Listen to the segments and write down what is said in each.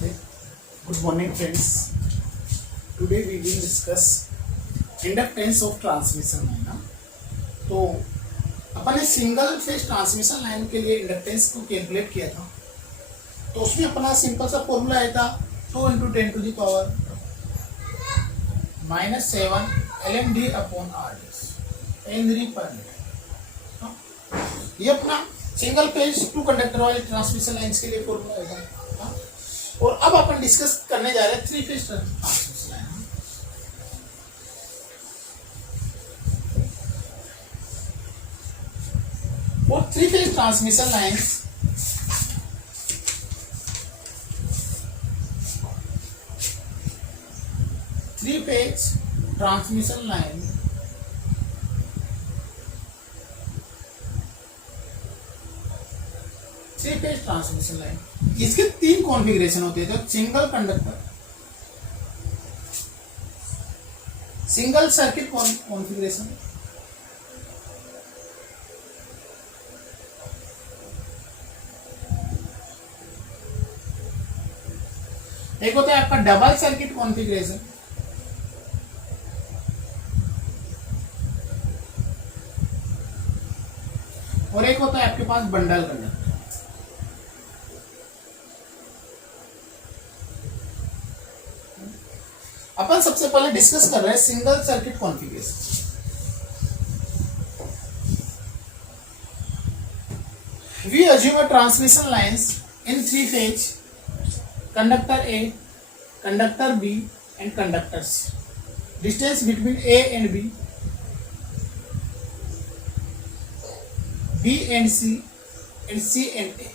Good morning, friends. Today we will discuss inductance of transmission line. तो अपन ने single phase transmission line के लिए inductance को calculate किया था। तो उसमें अपना सिंपल सा फॉर्मूला आया था 2 × 10⁻⁻⁻⁷ LMD/R हेनरी पर मीटर। ये अपना सिंगल फेज 2 कंडक्टर वाले ट्रांसमिशन लाइन्स के लिए फॉर्मूला आया था। और अब अपन डिस्कस करने जा रहे हैं 3 फेज ट्रांसमिशन लाइन। और 3 phase transmission lines transmission line इसके 3 कॉन्फ़िगरेशन होते हैं। तो single conductor, single circuit configuration, एक होता है आपका डबल सर्किट कॉन्फ़िगरेशन, और एक होता है आपके पास बंडल कंडक्टर। अपन सबसे पहले डिस्कस कर रहे हैं single circuit configuration. We assume a transmission lines in 3 phase, conductor A, conductor B and conductor C. Distance between A and B, B and C and A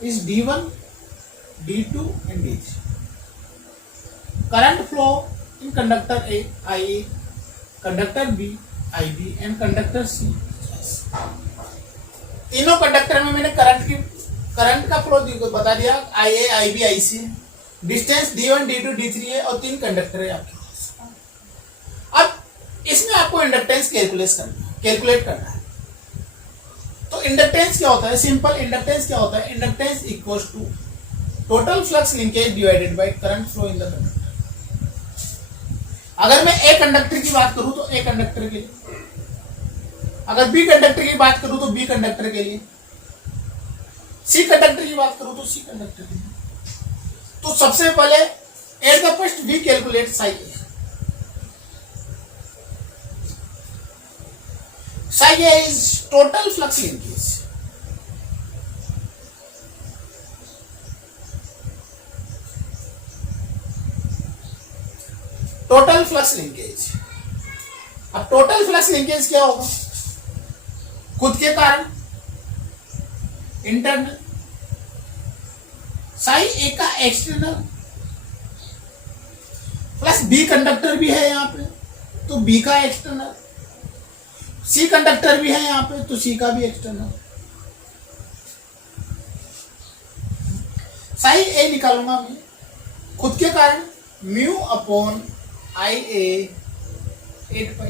is D1, D2 and D3. Current flow in conductor A, IA, conductor B, IB and conductor C. तीनों conductor में मैंने current का flow बता दिया, IA, IB, IC। Distance D1, D2, D3 है और 3 conductor है आपके पास। अब इसमें आपको इंडक्टेंस कैलकुलेट करना है। तो इंडक्टेंस क्या होता है? सिंपल इंडक्टेंस क्या होता है? Inductance equals to total flux linkage divided by current flow in the conductor. अगर मैं ए कंडक्टर की बात करूं तो ए कंडक्टर के लिए, अगर बी कंडक्टर की बात करूं तो बी कंडक्टर के लिए, सी कंडक्टर की बात करूं तो सी कंडक्टर की। तो सबसे पहले at the first we calculate psi A. Psi A is total flux linkage. Total flux linkage. अब टोटल फ्लक्स लिंकेज क्या होगा? खुद के कारण इंटरनल, साई ए का एक्सटर्नल, प्लस बी कंडक्टर भी है यहाँ पे तो बी का एक्सटर्नल, सी कंडक्टर भी है यहाँ पे तो सी का भी एक्सटर्नल। साई ए निकालूंगा मैं खुद के कारण μ/IA 8π,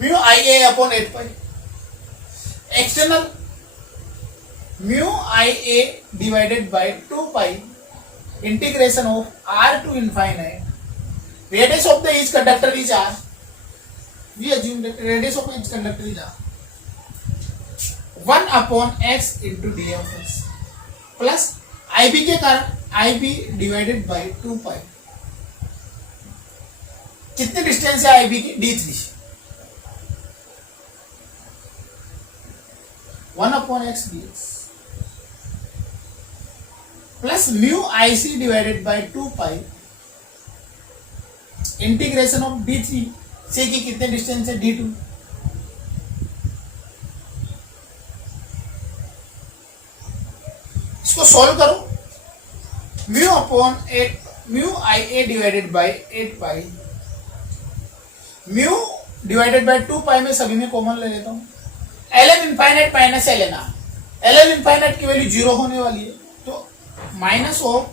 μIA/8π। External μIA divided by 2π integration of R to infinite। Radius of the each conductor is R. We assume that radius of each conductor is R. 1/x into d of x plus IB के कारण IB divided by 2π। कितनी distance है IB की? D3। 1/x dx plus μIC divided by 2π integration of D3 से की कितने distance है? D2। इसको सॉल्व करो। μIA divided by 8π, mu divided by 2π में सभी में कॉमन ले लेता हूं। ln infinite minus ln r, ln infinite की वैल्यू 0 होने वाली है तो minus of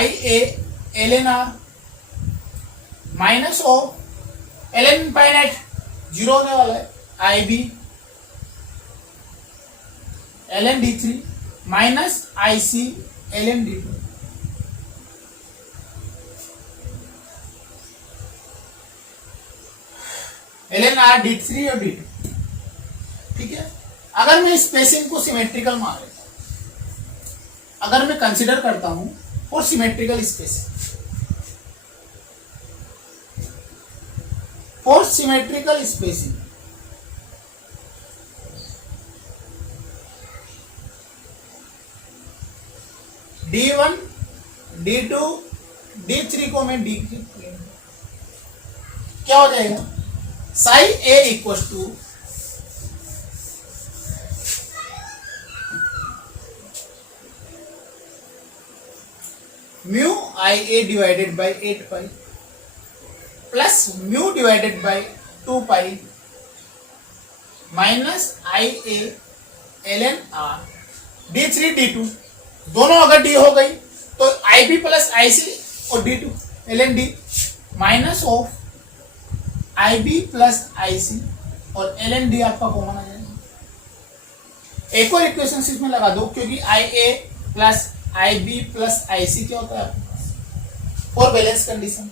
IA ln r minus of ln infinite 0 होने वाला है IB ln D3 minus IC ln d2, ln r d3 और d2। ठीक है, अगर मैं स्पेसिंग को सिमेट्रिकल मान लेता हूं, अगर मैं कंसिडर करता हूं for symmetrical spacing, for symmetrical spacing d1 d2 d3 को मैं d क्या हो जाएगा, psi a equal to mu I A divided by 8 pi plus mu divided by 2 pi minus I A L N R D three D two, दोनों अगर D हो गई तो आई बी प्लस आई सी और D two L N D minus of I B plus I C और L N D आपका common आ जाएगा। एक और इक्वेशन इसमें लगा दो, क्योंकि I A plus I B plus I C क्या होता है आपके पास फॉर बैलेंस कंडीशन।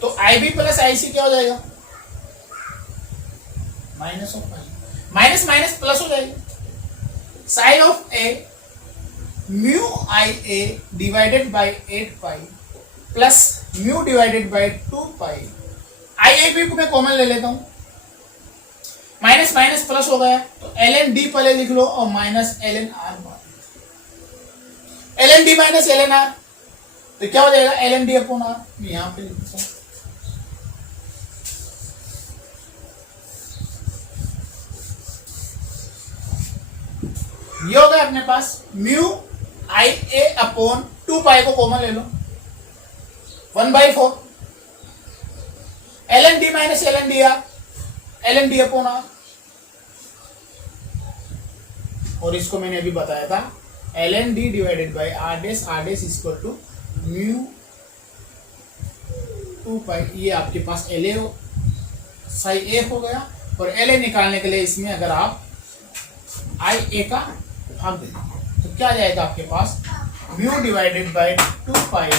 तो आई बी प्लस आई सी क्या हो जाएगा, minus of I, minus minus plus हो जाएगा, sign of A mu I A divided by 8 pi plus mu divided by 2 pi, I A B को मैं कॉमन ले लेता हूं, माइनस माइनस प्लस हो गया तो एल एन डी पहले लिख लो और minus L N R, L N D minus L N R तो क्या हो जाएगा, L N D upon R, यहां पे लिखता हूं। ये हो गया अपने पास म्यू आई ए अपॉन 2 पाई को कॉमन ले लो 1/4 L N D minus L N D R, L N D upon R, और इसको मैंने अभी बताया था L N D divided by R dash equal to mu 2 pi. ये आपके पास एल ए साई ए हो गया, और एल ए निकालने के लिए इसमें अगर आप आई ए का भाग दे तो क्या जाएगा आपके पास, mu divided by 2 pi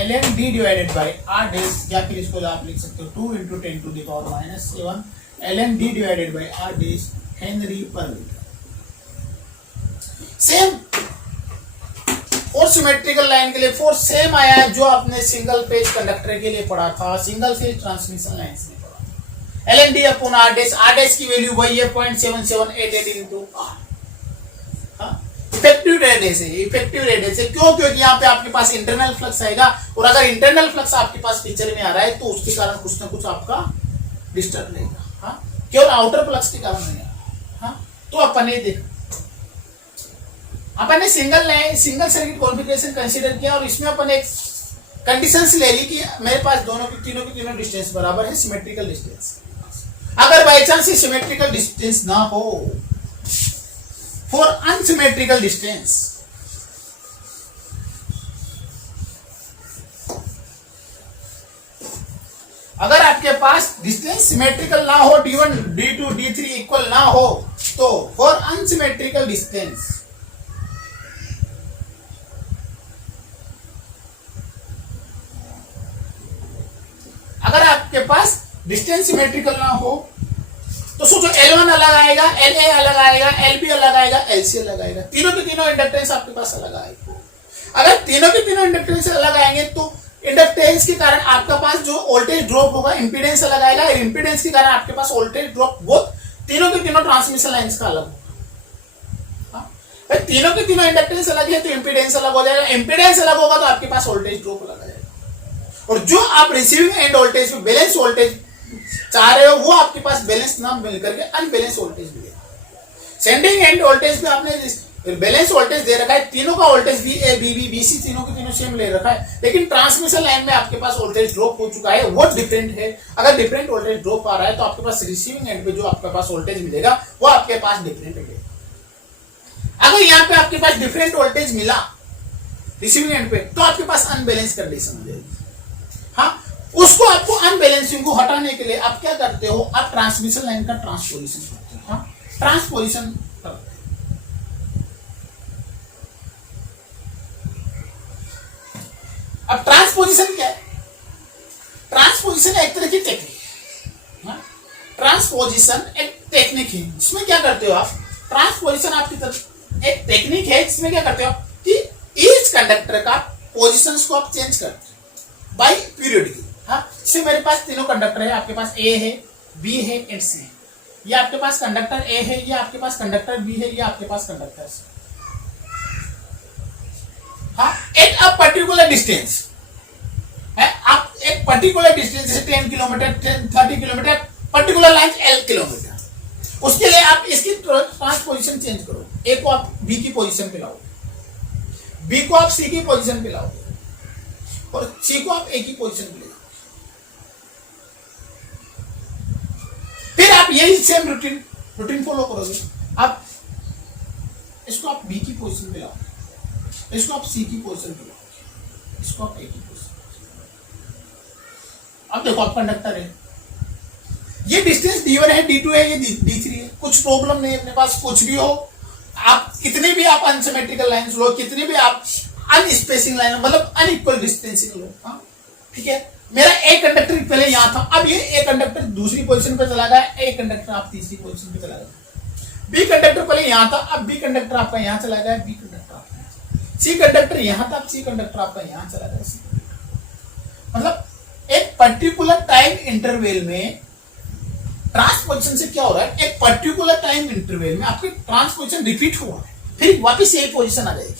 L N D divided by R dash, या फिर इसको आप लिख सकते हो 2 × 10⁻⁻⁷ L N D divided by R dash henry पर मीटर। सेम और सिमेट्रिकल लाइन के लिए फोर्स सेम आया है जो आपने सिंगल फेज कंडक्टर के लिए पढ़ा था, सिंगल फेज ट्रांसमिशन लाइन में पढ़ा। L N D upon R dash की वैल्यू वही है 0.7788 इंटू आर। इफेक्टिव रेडियस है, इफेक्टिव रेडियस है क्यों, क्योंकि यहाँ पे आपके पास इंटरनल फ्लक्स आएगा, और अगर इंटरनल फ्लक्स आपके पास पिक्चर में आ रहा है तो उसके कारण कुछ ना कुछ आपका डिस्टर्ब रहेगा, हाँ, केवल आउटर फ्लक्स के कारण नहीं आ रहा, हाँ। तो अपन ने देखा, अपन ने सिंगल सर्किट कॉन्फ़िगरेशन कंसीडर किया, और इसमें अपन एक कंडीशंस ले ली कि मेरे पास दोनों की तीनों डिस्टेंस बराबर है, सिमेट्रिकल डिस्टेंस। अगर बाई चांस सिमेट्रिकल डिस्टेंस ना हो, फॉर अनसिमेट्रिकल डिस्टेंस अगर आपके पास डिस्टेंस सिमेट्रिकल ना हो, d1 d2 d3 इक्वल ना हो, तो फॉर अनसिमेट्रिकल डिस्टेंस अगर आपके पास डिस्टेंस सिमेट्रिकल ना हो तो सोचो L1 अलग आएगा, LA अलग आएगा, LB अलग आएगा, LC अलग आएगा, तीनों के तीनों इंडक्टेंस आपके पास अलग आएगा। अगर तीनों के तीनों इंडक्टेंस अलग आएंगे तो इंडक्टेंस के कारण आपका पास जो वोल्टेज ड्रॉप होगा, इंपीडेंस अलग आएगा, इंपीडेंस के कारण आपके पास वोल्टेज ड्रॉप वो तीनों के तीनों ट्रांसमिशन लाइंस का अलग होगा। तीनों के तीनों इंडक्टेंस अलग है तो इंपीडेंस अलग हो जाएगा, इंपीडेंस अलग होगा तो आपके पास वोल्टेज ड्रॉप अलग आ जाएगा, और जो आप रिसीविंग एंड वोल्टेज में बैलेंस वोल्टेज चाह रहे हो वो आपके पास बैलेंस ना मिल करके अनबैलेंस वोल्टेज मिलेगा। सेंडिंग एंड वोल्टेज में आपने बैलेंस वोल्टेज दे रखा है, तीनों का voltage B A B B B C तीनों के तीनों सेम ले रखा है, लेकिन ट्रांसमिशन लाइन में आपके पास वोल्टेज ड्रॉप हो चुका है, वो डिफरेंट है। अगर डिफरेंट वोल्टेज ड्रॉप आ रहा है तो आपके पास रिसीविंग एंड पे जो आपके पास वोल्टेज मिलेगा वो आपके पास डिफरेंट है। अगर यहाँ पे आपके पास डिफरेंट वोल्टेज मिला रिसीविंग एंड पे, तो आपके पास अनबैलेंस कंडीशन हो जाएगी। हाँ, उसको आपको अनबैलेंसिंग को हटाने के लिए आप क्या करते हो, आप ट्रांसमिशन लाइन का ट्रांसपोजिशन करते हो। हाँ, ट्रांसपोजिशन करते हो। अब ट्रांसपोजिशन क्या है? ट्रांसपोजिशन एक तरह की टेक्निक है। ट्रांसपोजिशन एक टेक्निक है, जिसमें क्या करते हो आप, ट्रांसपोजिशन आपकी तरफ एक टेक्निक है जिसमें क्या करते हो कि ईच कंडक्टर का पोजिशंस को आप चेंज करते हो बाय पीरियडिकली। हाँ, जैसे मेरे पास तीनों कंडक्टर है, आपके पास ए है, बी है एंड सी है। ये आपके पास कंडक्टर ए है, ये आपके पास कंडक्टर बी है, ये आपके पास कंडक्टर सी। हाँ, एट अ पर्टिकुलर डिस्टेंस है, आप एक पर्टिकुलर डिस्टेंस जैसे 10 kilometre, 30 kilometre, particular line L kilometre, उसके लिए आप इसकी ट्रांसपोजिशन चेंज करो। ए को आप बी की पोजीशन पे लाओ, बी को आप सी की पोजीशन पे लाओ, और सी को आप ए की पोजीशन पे लाओ। फिर आप यही सेम रूटीन फॉलो करोगे। आप इसको आप बी की पोजीशन पे लाओ, इसको आप सी की पोजीशन पे लाओ, इसको आप ए की पोजीशन। अब देखो, आप कंडक्टर है, ये डिस्टेंस d1 है, d2 है, ये d3 है, कुछ प्रॉब्लम नहीं है अपने पास। कुछ भी हो, आप कितने भी आप अनसिमेट्रिकल लाइंस लो, कितने भी आप अनस्पेसिंग लाइन, मतलब अनइक्वल डिस्टेंसिंग लो। हाँ, ठीक है, मेरा ए कंडक्टर पहले यहां था, अब ये ए कंडक्टर दूसरी पोजीशन पे चला गया, ए कंडक्टर आप तीसरी पोजीशन पे चला गया। बी कंडक्टर पहले यहां था, अब बी कंडक्टर आपका यहां चला गया, बी कंडक्टर आपका, सी कंडक्टर यहां था, सी कंडक्टर आपका यहां चला गया। मतलब एक पर्टिकुलर टाइम इंटरवल में ट्रांसपोजिशन से क्या हो रहा है, एक पर्टिकुलर टाइम इंटरवल में आपकी ट्रांसपोजिशन रिपीट हुआ है, फिर वापस यही पोजीशन आ जाएगी।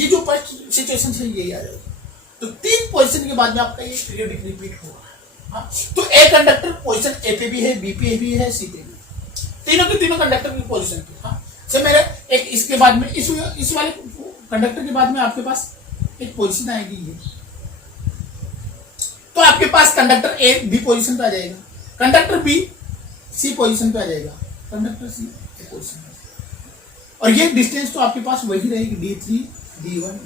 ये जो फर्स्ट सिचुएशन से यही आ जाएगी, तो 3 पोजीशन के बाद में आपका ये पीरियडिक रिपीट हुआ है। हाँ, तो ए कंडक्टर पोजीशन ए पे भी है, बी पे भी है, सी पे भी, तीनों के तीनों कंडक्टर की पोजीशन पे। हाँ, से मेरे एक इसके बाद में इस वाले कंडक्टर के बाद में आपके पास एक पोजीशन आएगी ये, तो आपके पास कंडक्टर ए बी पोजीशन पे आ जाएगा, कंडक्टर बी सी पोजीशन पे आ जाएगा, कंडक्टर सी ए पोजीशन पे, और ये डिस्टेंस तो आपके पास वही रहेगी d3 d1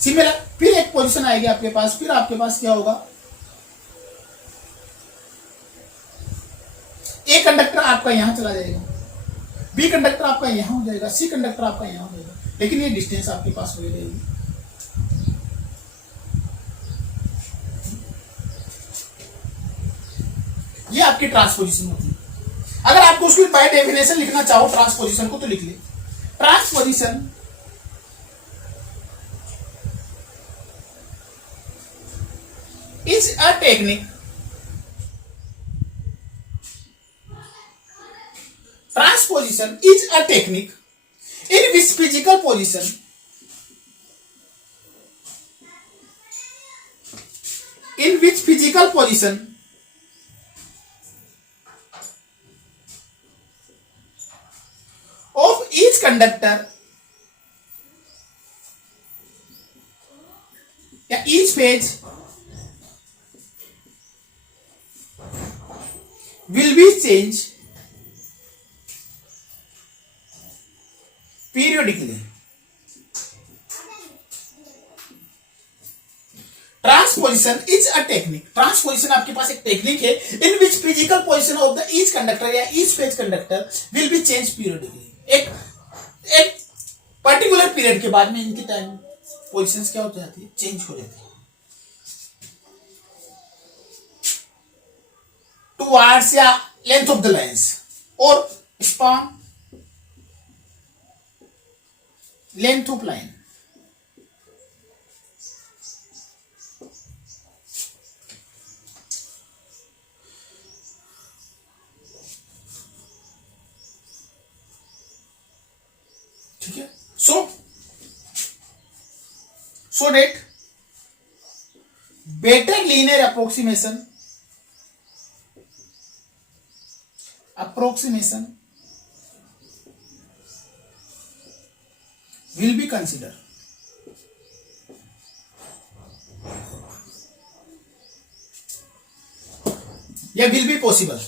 सिमिलर। फिर एक पोजीशन आएगी आपके पास, फिर आपके पास क्या होगा, ए कंडक्टर आपका यहां चला जाएगा, बी कंडक्टर आपका यहां हो जाएगा, सी कंडक्टर आपका यहां हो जाएगा, लेकिन ये डिस्टेंस आपके पास वही रहेगी। ये आपकी ट्रांसपोजिशन होती है। अगर आपको उसकी बाय डेफिनेशन लिखना चाहो ट्रांसपोजिशन को, तो लिख ले, transposition is a technique, transposition is a technique in which physical position of each conductor या each phase will be changed periodically. Transposition is a technique, transposition आपके पास एक टेक्निक है in which physical position of the each conductor या each phase conductor will be change periodically. एक particular period के बाद में इनकी टाइम पोजिशंस क्या हो जाती है, चेंज हो जाती है टुवर्ड्स या लेंथ ऑफ द लाइंस और स्पान लेंथ ऑफ लाइन। ठीक है, so that better linear approximation will be considered. या will be possible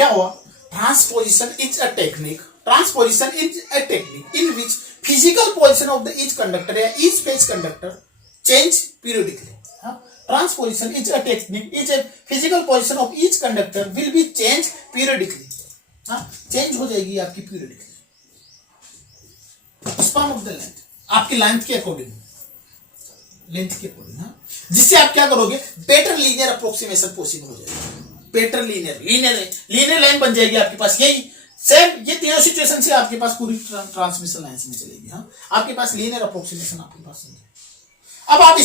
क्या हुआ, transposition is a technique in which physical position of the each conductor या each phase conductor change periodically. Transposition is a technique is a physical position of each conductor will be change periodically. Change हो जाएगी आपकी periodically. Span of the length, आपकी length के according, जिससे आप क्या करोगे, बेटर लीनियर अप्रोक्सीमेशन पॉसिबल हो जाएगा. बेटर लीनियर लाइन बन जाएगी आपके पास. यही सेम ये तीनों सिचुएशन से आपके पास पूरी ट्रांसमिशन लाइन में चलेगी. आपके पास लीनियर अप्रोक्सीमेशन आपके पास नहीं है. अब आप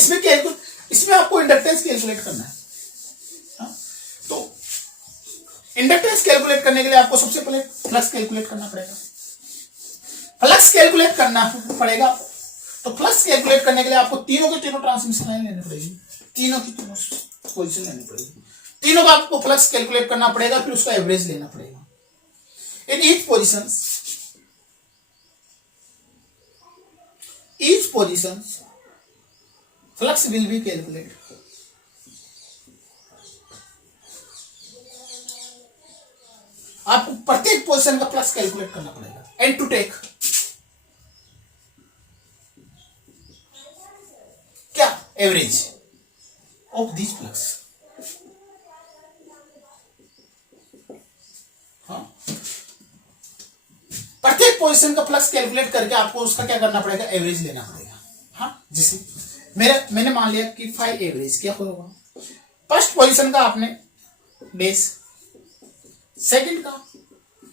इसमें आपको इंडक्टेंस कैलकुलेट करना है. तो इंडक्टेंस कैलकुलेट करने के लिए आपको सबसे पहले फ्लक्स कैलकुलेट करना पड़ेगा. तो फ्लक्स कैलकुलेट करने के लिए आपको तीनों के तीनों ट्रांसमिशन लाइन लेनी पड़ेगी. तीनों पोजीशन लेनी पड़ेगी. तीनों का आपको फ्लक्स कैलकुलेट करना पड़ेगा, फिर उसका एवरेज लेना पड़ेगा. In each position flux will be calculate. आपको प्रत्येक पोजीशन का फ्लक्स कैलकुलेट करना पड़ेगा. एंड टू टेक क्या, एवरेज ऑफ दिस फ्लक्स. प्रत्येक पोजीशन का फ्लक्स कैलकुलेट करके आपको उसका क्या करना पड़ेगा, एवरेज लेना पड़ेगा. जैसे मैंने मान लिया कि 5 एवरेज क्या होगा, फर्स्ट पोजीशन का आपने डेज, सेकंड का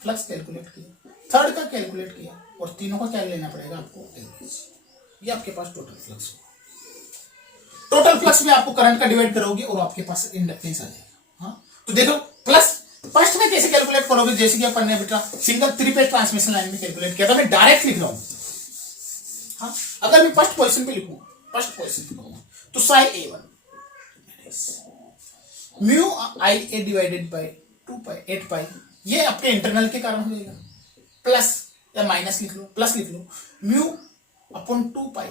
फ्लक्स कैलकुलेट किया, थर्ड का कैलकुलेट किया, और तीनों का क्या लेना पड़ेगा आपको, एवरेज. ये आपके पास टोटल फ्लक्स होगा. टोटल फ्लक्स में आपको करंट का डिवाइड करोगे और आपके पास इंडक्टेंस आ जाएगा. तो देखो प्लस फर्स्ट में कैसे कैलकुलेट करोगे, जैसे कि अपन ने बेटा सिंगल 3 फेज ट्रांसमिशन लाइन में कैलकुलेट किया था. मैं डायरेक्ट लिख रहा हूं. अगर मैं फर्स्ट पोजीशन पे लिखूंगा, तो Sai A1 mu I A divided by 2 पाई 8 पाई, ये आपके इंटरनल के कारण हो जाएगा. प्लस या माइनस लिख लो, प्लस लिख लो, म्यू अपॉन 2 पाई.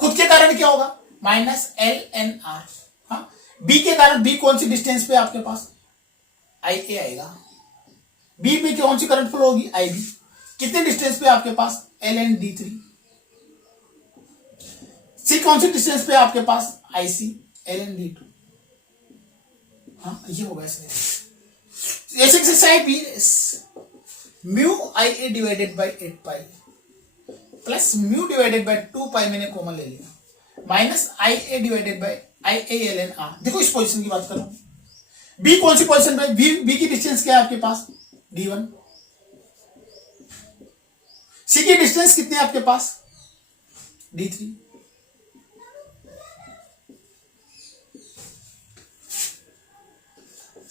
खुद के कारण क्या होगा, माइनस LNR. बी के कारण, बी कौन सी डिस्टेंस पे आपके पास, IA आएगा. बी पे कौन सी करंट फ्लो होगी, IB. कितने डिस्टेंस पे आपके पास, LND3. सी कौन सी डिस्टेंस पे आपके पास, IC LND2. ये होगा इसमें. ऐसे side B mu IA divided by 8 pi plus mu divided by 2 pi, मैंने कॉमन ले लिया, minus IA divided by IALNR. देखो इस पोजीशन की बात कर रहा हूं. बी कौन सी पोजीशन पे, बी की डिस्टेंस क्या है आपके पास, D1. सी की डिस्टेंस कितनी है आपके पास, D3.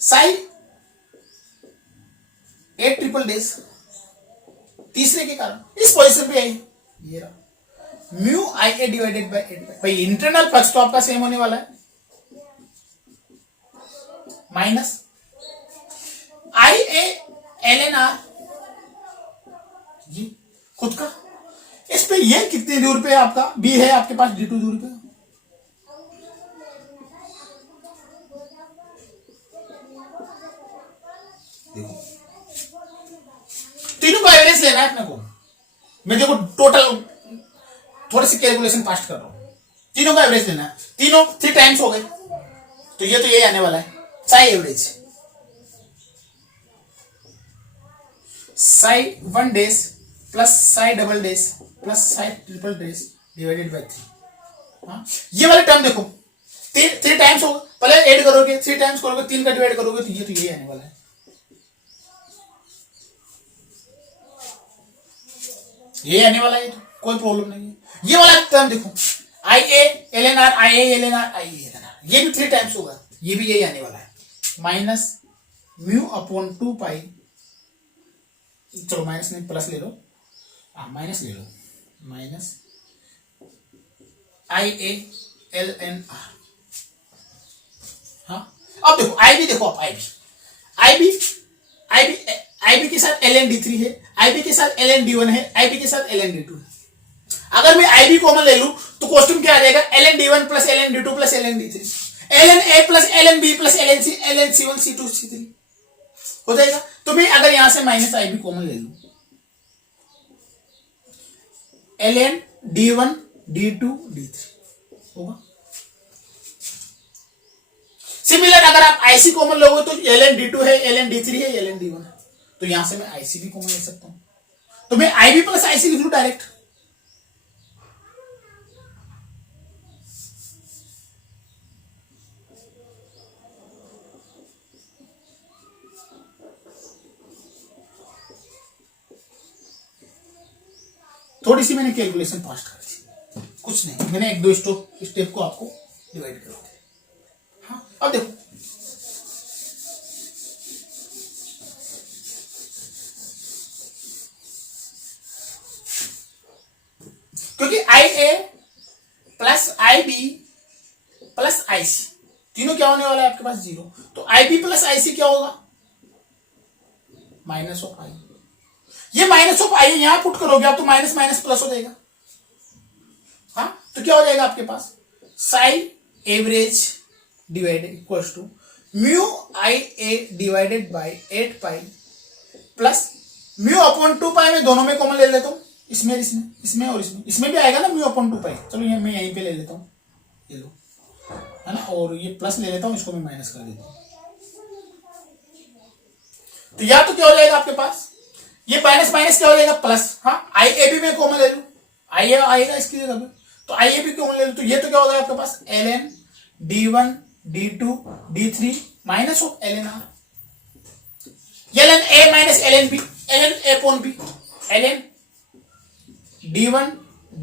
साई 8 ट्रिपल डेज तीसरे के कारण इस पोजीशन पे आई, ये रहा. म्यू IA डिवाइडेड बाई 8 भाई इंटरनल फ्लक्स तो आपका सेम होने वाला है, माइनस IALNR ये खुद का. इस पे ये कितने दूर पे आपका बी है, आपके पास D2 दूर पे. देखो तीनों का एवरेज लेना है अपने को. मैं देखो टोटल थोड़ी सी कैलकुलेशन फास्ट कर रहा हूं. तीनों का एवरेज लेना है. तीनों 3 टाइम्स हो गए, तो ये आने वाला है Sai average. Sai 1 days plus psi double days plus psi triple days divided by 3. ये वाले टर्म देखो 3 टाइम्स होगा, पहले ऐड करोगे 3 टाइम्स करोगे, 3 का डिवाइड करोगे, तो ये आने वाला है. ये आने वाला है, तो कोई प्रॉब्लम नहीं है. ये वाला टर्म देखो IALNR ये भी 3 टाइम्स होगा, ये भी यही आने वाला है, माइनस म्यू अपॉन 2 पाई. चलो माइनस नहीं प्लस ले लो, माइनस ले लो, माइनस IALNR. अब देखो IB, देखो आप IB के साथ LND3 है, IB के साथ LND1 है, IB के साथ LND2 है. अगर मैं IB कॉमन ले लूं तो कॉस्ट्यूम क्या आ जाएगा, LND1 plus LND2 plus LND3, LNA plus LNB plus LNC, LNC1 C2 C3. हो जाएगा। तो मैं अगर यहां से माइनस आई बी कॉमन ले लू, L N D one D two D three होगा। सिमिलर अगर आप आईसी कॉमन लोगे तो एल एन डी टू है, एल एन डी थ्री है, एल एन डी वन है, तो यहां से मैं आईसी भी कॉमन ले सकता हूं, तो मैं आई बी प्लस आईसी लिख लू डायरेक्ट। थोड़ी सी मैंने कैलकुलेशन फास्ट कर दी, कुछ नहीं, मैंने एक दो स्टेप को आपको डिवाइड कर दिया। हाँ अब देखो, क्योंकि I A plus I B plus I सी तीनों क्या होने वाला है आपके पास 0, तो आई बी प्लस आई सी क्या होगा, माइनस ऑफ आई। ये माइनस ऑफ आई यहां पुट करोगे आप तो माइनस माइनस प्लस हो जाएगा। हाँ तो क्या हो जाएगा आपके पास, psi average divided equals to mu I A divided by 8 pi plus mu upon 2 pi. में दोनों में कॉमन ले लेता हूं, इसमें और इसमें भी आएगा ना म्यू अपॉन 2 पाई। चलो ये मैं यहीं पे ले लेता हूं, ये लो, है ना, और ये प्लस ले लेता हूं, इसको मैं माइनस कर देता हूं। तो या तो क्या हो जाएगा आपके पास, ये माइनस माइनस क्या हो जाएगा प्लस। हाँ आई ए भी मैं कॉमन ले लू, आई ए आएगा इसकी जगह पे, तो आई ए भी कॉमन ले लू, तो ये तो क्या होगा आपके पास L N D one D two D three minus of L N R, L N A minus L N B, L N A upon B, L N D one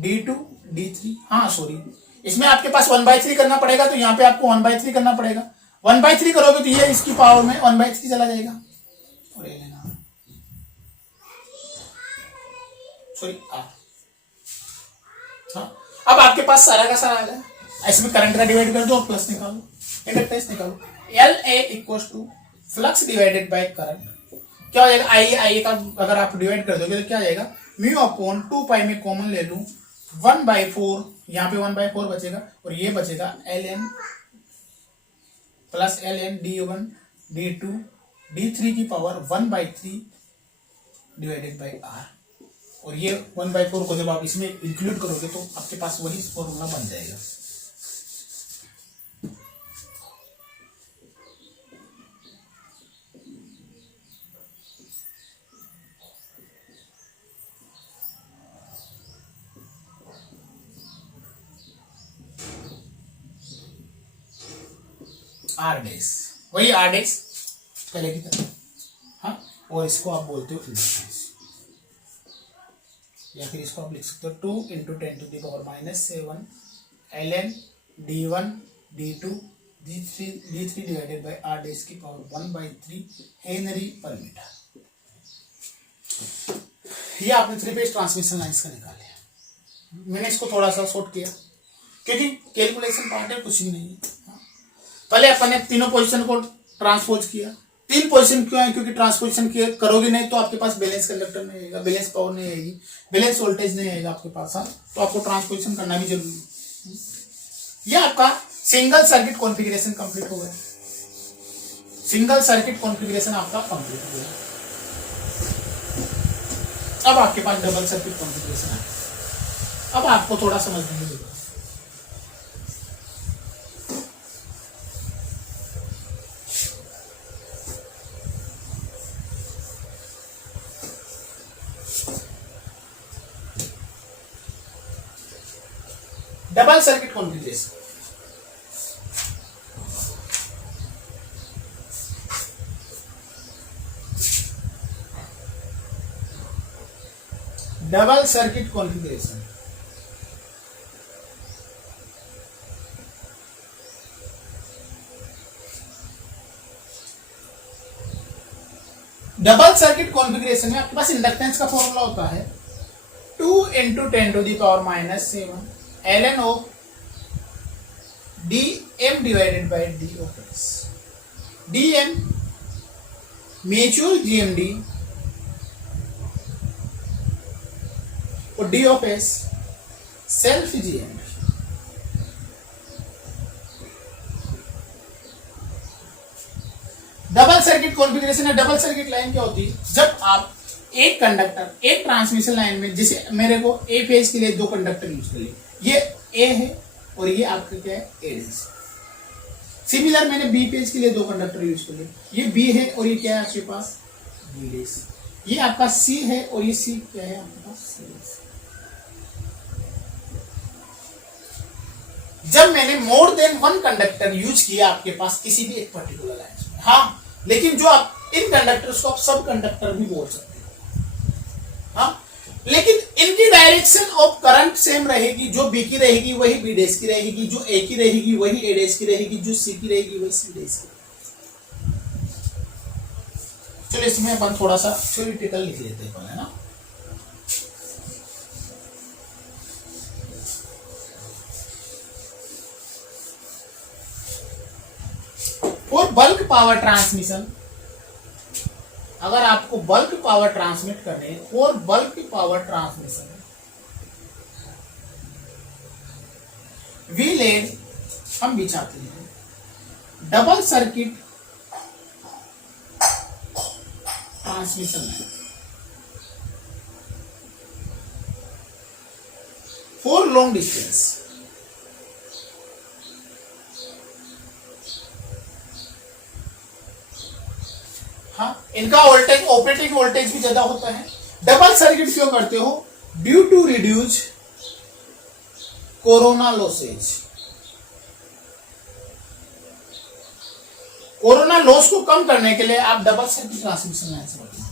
D two D three. हाँ sorry, इसमें आपके पास 1/3 करना पड़ेगा, तो यहाँ पे आपको 1/3 करना पड़ेगा। 1/3 करोगे तो ये इसकी पावर में 1/3 चला जाएगा, और L N R sorry R. हाँ अब आपके पास सारा का सारा आ गया, इसमें करंट का डिवाइड कर दो और प्लस निकालो, इंडक्टेंस निकालो। L A equals to flux divided by current, क्या हो जाएगा, आई का अगर आप डिवाइड कर दोगे तो क्या आ जाएगा, म्यू अपॉन 2 पाई में कॉमन ले लू 1/4, यहाँ पे 1/4 बचेगा, और ये बचेगा L N plus L N D one D two D three की पावर 1/3 डिवाइडेड बाई आर, और ये 1/4 को जब आप इसमें इंक्लूड करोगे तो आपके पास वही फॉर्मूला बन जाएगा। आर डैश, वही आर डैश पहले की तरह। हाँ और इसको आप बोलते हो इंडक्टेंस, या फिर इसको आप लिख सकते हो 2 × 10⁻⁻7 L N D one D two D three divided by R dash की पावर 1/3 हेनरी पर मीटर। ये आपने 3 फेज ट्रांसमिशन लाइन्स का निकाल लिया। मैंने इसको थोड़ा सा शॉर्ट किया क्योंकि कैलकुलेशन पार्ट है, कुछ भी नहीं है। पहले अपन ने तीनों पोजीशन को ट्रांसपोज किया। 3 पोजीशन क्यों है, क्योंकि ट्रांसपोजिशन करोगे नहीं तो आपके पास बैलेंस कंडक्टर नहीं आएगा, बैलेंस पावर नहीं आएगी, बैलेंस वोल्टेज नहीं आएगा आपके पास। हाँ तो आपको ट्रांसपोजिशन करना भी जरूरी है। ये आपका सिंगल सर्किट कॉन्फ़िगरेशन कंप्लीट हो गया, सिंगल सर्किट कॉन्फ़िगरेशन आपका कंप्लीट हो गया। अब आपके पास डबल सर्किट कॉन्फ़िगरेशन है, अब आपको थोड़ा समझने की जरूरत है। Double circuit configuration, double circuit configuration double circuit configuration में आपके पास इंडक्टेंस का फॉर्मूला होता है 2 × 10⁻⁷ ln of dm divided by d of s। dm mutual GMD और d of s self GMD। Double circuit configuration है। डबल सर्किट लाइन क्या होती है? जब आप एक कंडक्टर एक ट्रांसमिशन लाइन में, जैसे मेरे को ए फेज के लिए 2 कंडक्टर यूज कर लिए, ये ए है और ये आपका क्या है? ए डैश। सिमिलर मैंने बी फेज के लिए 2 कंडक्टर यूज कर लिए, ये बी है और ये क्या है आपके पास? B dash. ये आपका सी है और ये सी क्या है आपके पास? C dash. जब मैंने मोर देन 1 कंडक्टर यूज किया आपके पास किसी भी एक पर्टिकुलर लाइन में, हाँ, लेकिन जो आप इन कंडक्टर्स को आप सब कंडक्टर भी बोल सकते हो, हाँ, लेकिन इनकी डायरेक्शन ऑफ करंट सेम रहेगी। जो बी की रहेगी वही बी डैश की रहेगी, जो ए की रहेगी वही ए डैश की रहेगी, जो सी की रहेगी वही सी डैश की। चलो इसमें अपन थोड़ा सा थ्योरेटिकल लिख लेते हैं, है ना। और बल्क पावर ट्रांसमिशन, अगर आपको बल्क पावर ट्रांसमिट करने और bulk power transmission we led, हम बिछाते हैं double circuit transmission line for long distance. हाँ, इनका वोल्टेज, ऑपरेटिंग वोल्टेज भी ज्यादा होता है। डबल सर्किट क्यों करते हो? Due to reduce corona losses. Corona loss को कम करने के लिए आप डबल सर्किट ट्रांसमिशन लाइन से बढ़ते हैं।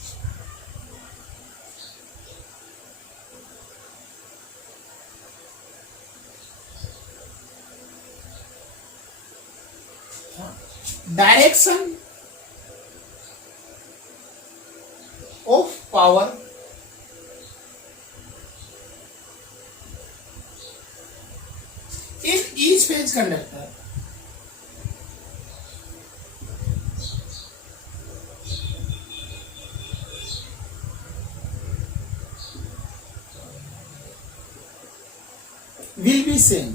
Direction of power in each phase conductor will be same।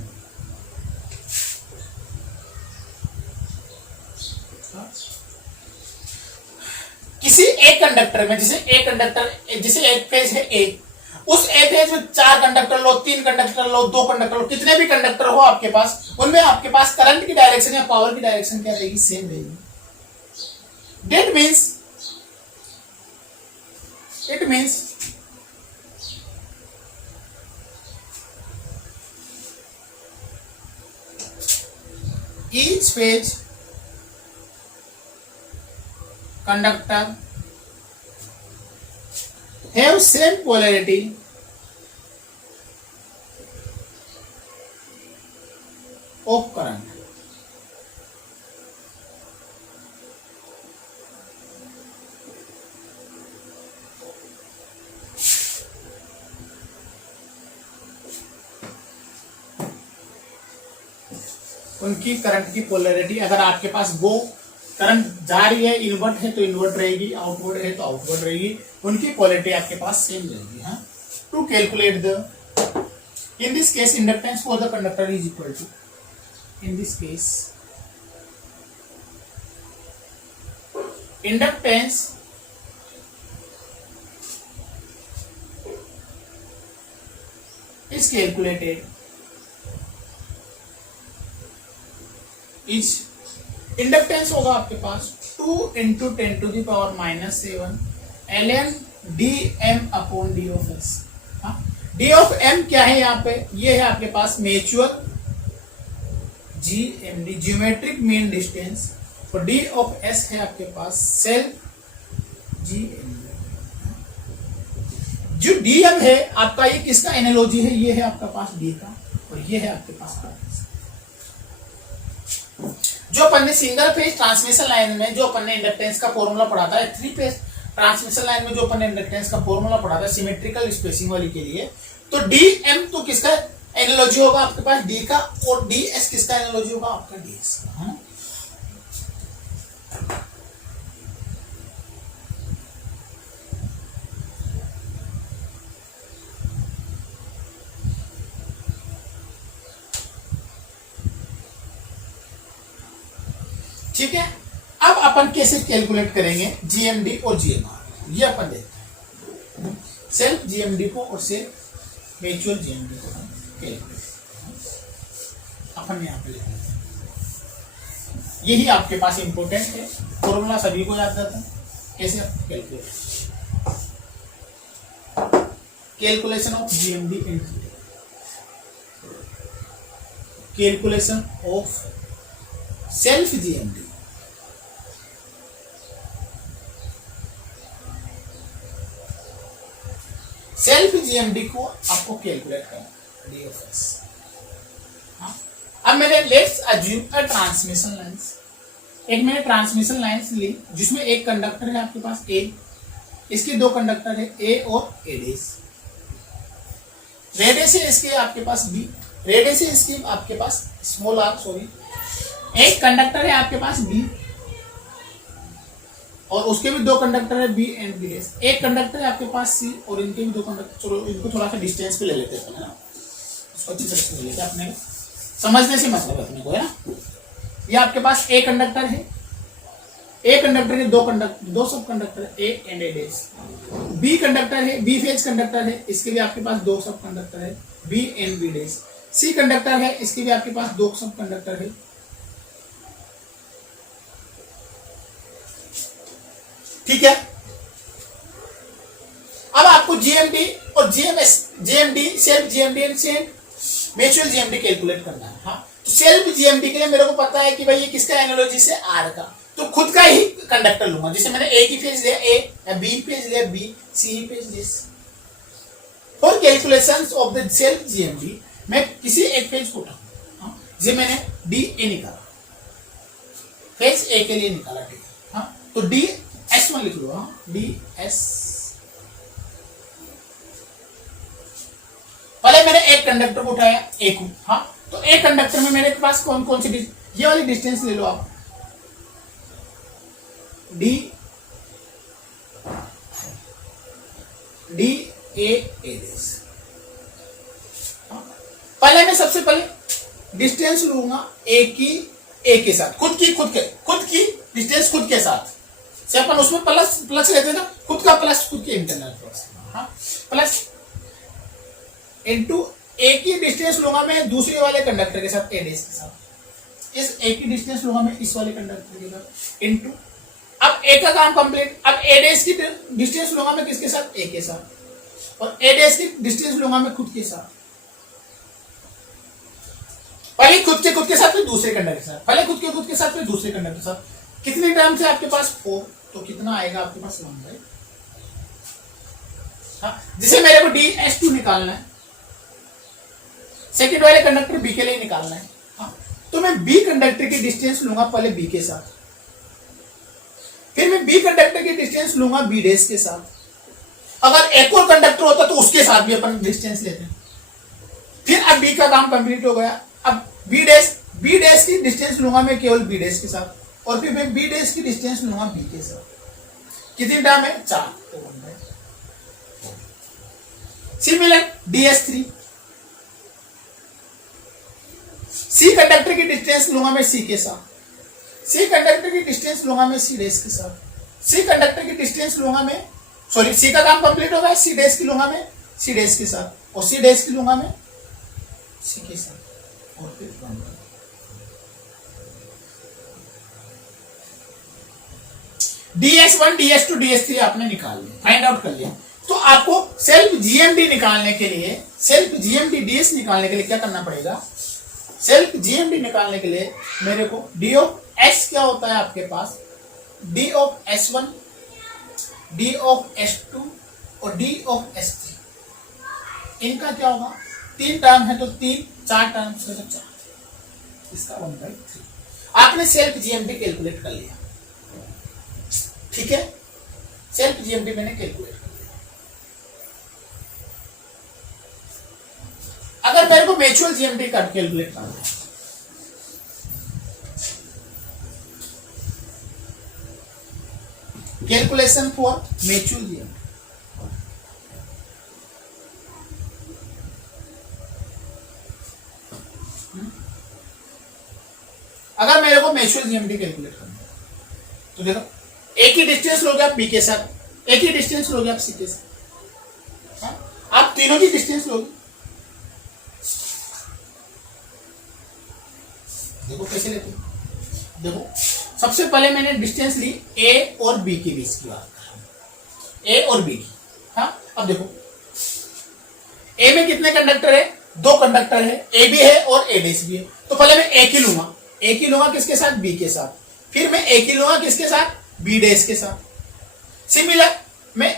किसी एक कंडक्टर में, जैसे एक कंडक्टर, जैसे एक फेज है ए, उस ए फेज में 4 कंडक्टर लो, 3 कंडक्टर लो, 2 कंडक्टर लो, कितने भी कंडक्टर हो आपके पास, उनमें आपके पास करंट की डायरेक्शन या पावर की डायरेक्शन क्या रहेगी? सेम रहेगी। That means it means each phase conductor have same polarity of current। उनकी करंट की पोलैरिटी, अगर आपके पास गो करंट जा रही है, इनवर्ट है तो इनवर्ट रहेगी, आउटवर्ड है तो आउटवर्ड रहेगी, उनकी पोलैरिटी आपके पास सेम रहेगी। हाँ, to calculate the, in this case inductance for the conductor is equal to, in this case inductance is calculated is inductance होगा आपके पास 2 × 10⁻⁻⁷ ln dm/d(s)। d(m) क्या है यहाँ पे? ये है आपके पास mutual GMD, geometric mean distance, और d(s) है आपके पास सेल्फ GMD। जो dm है आपका, ये किसका एनालॉजी है? ये है आपका पास d का, और ये है आपके पास r। जो अपन ने सिंगल फेज ट्रांसमिशन लाइन में जो अपन ने इंडक्टेंस का फॉर्मूला पढ़ा था, 3 फेज ट्रांसमिशन लाइन में जो अपन ने इंडक्टेंस का फॉर्मूला पढ़ा था सिमेट्रिकल स्पेसिंग वाली के लिए, तो dm तो किसका एनालॉजी होगा आपके पास? d का, और ds किसका एनालॉजी होगा? आपका ds का। ठीक है, अब अपन कैसे कैलकुलेट करेंगे जीएमडी और जीएमआर, ये अपन देखते हैं। सेल्फ जीएमडी को और सेल्फ म्यूचुअल जीएमडी को कैलकुलेट अपन यहाँ पे लेते हैं। यही आपके पास इंपॉर्टेंट है, फॉर्मूला सभी को याद रहता है। कैसे calculate, calculation of GMD and calculation of self GMD. Self GMD को आपको कैलकुलेट करना डी ऑफ एस। अब मैंने let's assume a transmission lines, एक मैंने ट्रांसमिशन लाइन्स ली जिसमें एक कंडक्टर है आपके पास ए, इसके दो कंडक्टर है ए और ए डेस, रेडियस है इसके आपके पास बी, रेडियस है इसकी आपके पास स्मॉल आर, सॉरी, एक कंडक्टर है आपके पास बी और उसके भी दो कंडक्टर है बी एंड बी डेस, एक कंडक्टर है आपके पास सी और इनके भी दो कंडक्टर। चलो इनको थोड़ा सा डिस्टेंस पे ले लेते हैं ना, उसको अच्छी तरह से ले लेते हैं, अपने समझने से मतलब है अपने को, है ना। ये आपके पास ए कंडक्टर है, ए कंडक्टर के दो sub conductor A and A dash, B conductor है, बी फेज कंडक्टर है, इसके भी आपके पास दो सब कंडक्टर है B and B dash, C conductor है, इसके भी आपके पास दो सब कंडक्टर है। ठीक है, अब आपको जीएमडी और GMS, GMD self GMD and self mutual GMD calculate करना है। हाँ, तो सेल्फ जीएमडी के लिए मेरे को पता है कि भाई ये किसका एनालॉजी से आर का, तो खुद का ही कंडक्टर लूंगा, जैसे मैंने ए की फेज लिया ए, या बी फेज लिया B, C phase this. For calculations of the self GMD मैं किसी एक फेज को उठाऊंगा, जैसे मैंने डी ए निकाला, फेज ए के लिए निकाला, ठीक है। हाँ, तो डी एस वन लिख लो, डी एस। पहले मैंने एक कंडक्टर को उठाया ए को, हाँ, तो एक कंडक्टर में मेरे पास कौन कौन सी, ये वाली डिस्टेंस ले लो आप, डी डी ए डेस। पहले मैं सबसे पहले डिस्टेंस लूंगा ए की, ए के साथ, खुद की डिस्टेंस खुद के साथ से अपन उसमें प्लस लेते ना, खुद का प्लस, खुद के इंटरनल प्लस, हाँ, प्लस इनटू ए की डिस्टेंस लूंगा मैं दूसरे वाले कंडक्टर के साथ ए डेस के साथ, इस ए की डिस्टेंस लूंगा मैं इस वाले कंडक्टर के साथ इनटू, अब ए का काम कंप्लीट। अब ए डेस की डिस्टेंस लूंगा मैं किसके साथ, ए के साथ, और ए डेस की डिस्टेंस लूंगा मैं खुद के साथ, पहले खुद के साथ फिर दूसरे कंडक्टर के साथ, पहले खुद के साथ फिर दूसरे कंडक्टर के साथ। कितने टर्म से आपके पास 4, तो कितना आएगा आपके पास 1/, हाँ, जिसे मेरे को डी एस टू निकालना है, सेकेंड वाले कंडक्टर बी के लिए निकालना है, हाँ, तो मैं बी कंडक्टर की डिस्टेंस लूंगा पहले बी के साथ, फिर मैं बी कंडक्टर की डिस्टेंस लूंगा बी डेस के साथ। अगर एक और कंडक्टर होता तो उसके साथ भी अपन डिस्टेंस लेते हैं। फिर अब बी का काम कंप्लीट हो गया, अब बी डेस की डिस्टेंस लूंगा मैं केवल बी डेस के साथ, और फिर मैं बी डेस की डिस्टेंस लूंगा बी के साथ। कितनी टर्म है, 4, तो 1/4। सिमिलर ds3, सी कंडक्टर की डिस्टेंस लूंगा मैं सी के साथ, सी कंडक्टर की डिस्टेंस लूंगा मैं सी डेस के साथ, सी कंडक्टर की डिस्टेंस लूंगा मैं, सॉरी, सी का काम कंप्लीट होगा, सी डेस की लूंगा मैं सी डेस के साथ, और सी डेस की लूंगा मैं सी के साथ, और फिर 1/4। ds1 ds2 ds3 आपने निकाल लिया, फाइंड आउट कर लिया। तो आपको सेल्फ जीएमडी निकालने के लिए, सेल्फ जीएमडी डीएस निकालने के लिए क्या करना पड़ेगा, सेल्फ जीएमडी निकालने के लिए मेरे को डी ऑफ एस क्या होता है आपके पास, D of S1, D of S2 और डी ऑफ S3, इनका क्या होगा, 3 टर्म है तो 3, 4 टर्म से तो 4, इसका 1/3। आपने सेल्फ जीएमडी कैलकुलेट कर लिया, ठीक है, सेल्फ जीएमडी मैंने कैलकुलेट कर लिया। अगर मेरे को म्यूचुअल जीएमडी का कैलकुलेट करना है, कैलकुलेशन फॉर म्यूचुअल जीएमडी, अगर मेरे को म्यूचुअल जीएमडी कैलकुलेट करना है तो देखो एक ही डिस्टेंस लोगे आप बी के साथ, एक ही डिस्टेंस लोगे आप सी के साथ, आप तीनों की डिस्टेंस लोगे। देखो कैसे लेते हैं, देखो सबसे पहले मैंने डिस्टेंस ली ए और बी के बीच की बात कर रहा हूं, ए और बी की। हाँ अब देखो ए में कितने कंडक्टर है, 2 कंडक्टर है, ए भी है और ए डैश भी है। तो पहले मैं ए की लूंगा, ए की लूंगा किसके साथ, बी के साथ, फिर मैं ए की लूंगा किसके साथ, बी डैश के साथ। सिमिलर मैं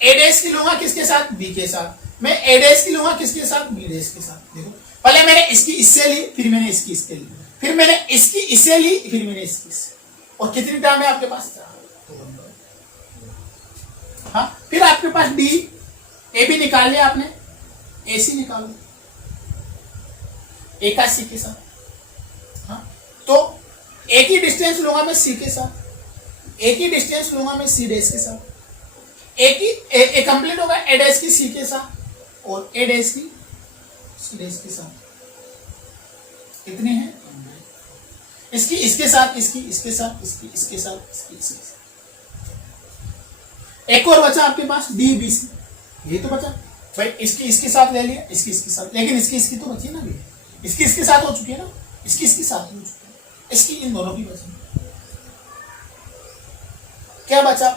ए डैश की लूंगा किसके साथ, बी के साथ, मैं ए डैश की लूंगा किसके साथ, बी डैश के साथ। देखो पहले मैंने इसकी इससे ली, फिर मैंने इसकी इससे ली, फिर मैंने इसकी इससे ली, फिर मैंने इसकी इससे। और कितनी टर्म है आपके पास, हाँ फिर आपके पास डी, ए भी निकाल लिया आपने, ए सी निकालो, ए का सी के साथ। हाँ तो ए की डिस्टेंस लूंगा मैं सी के साथ, ए की डिस्टेंस लूंगा मैं सी डैश के साथ, ए कंप्लीट होगा ए डैश की सी के साथ और ए डैश की सी डैश के साथ। कितने हैं, इसकी इसके साथ, इसकी इसके साथ, इसकी इसके साथ, इसकी इसके साथ। एक और बचा आपके पास डी बी सी, ये तो बचा भाई, इसकी इसके साथ ले लिया, इसकी इसके साथ, लेकिन इसकी इसकी तो बची ना भी, इसकी इसके साथ हो चुकी है ना, इसकी इसके साथ हो चुकी है, इसकी इन दोनों की बची। क्या बचा,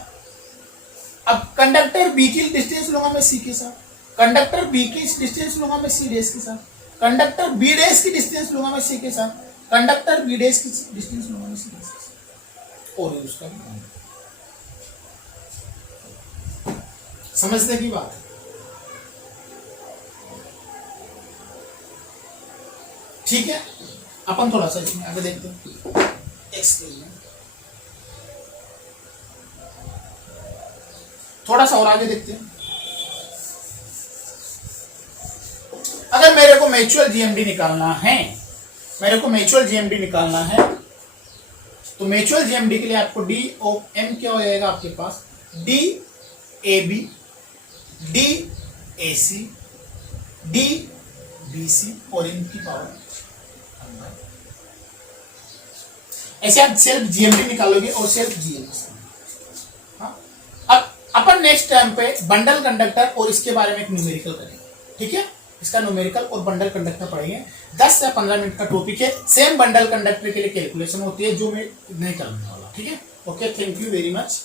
अब कंडक्टर बी की डिस्टेंस लूंगा मैं सी के साथ, कंडक्टर बी की डिस्टेंस लूंगा मैं सी डैश के साथ, कंडक्टर बी डैश की डिस्टेंस लूंगा मैं सी के साथ, कंडक्टर बी डैश की डिस्टेंस लूंगा मैं सी डैश के साथ, और उसका भी समझने की बात है। ठीक है, अपन थोड़ा सा इसमें आगे देखते हैं, एक्सपेरिमेंट थोड़ा सा और आगे देखते हैं। अगर मेरे को म्यूचुअल जीएमडी निकालना है, मेरे को म्यूचुअल जीएमडी निकालना है, तो म्यूचुअल जीएमडी के लिए आपको डी ऑफ एम क्या हो जाएगा आपके पास, D A B, D A C, D B C और इनकी पावर। ऐसे आप सेल्फ जीएमडी निकालोगे और सेल्फ जीएमडी। हाँ अब अपन नेक्स्ट टाइम पे बंडल कंडक्टर और इसके बारे में एक न्यूमेरिकल करेंगे, ठीक है, इसका न्यूमेरिकल और बंडल कंडक्टर पढ़ेंगे। 10 से 15 मिनट का टॉपिक है, सेम बंडल कंडक्टर के लिए कैलकुलेशन होती है जो मैं नहीं करने वाला, ठीक है। Okay, thank you very much.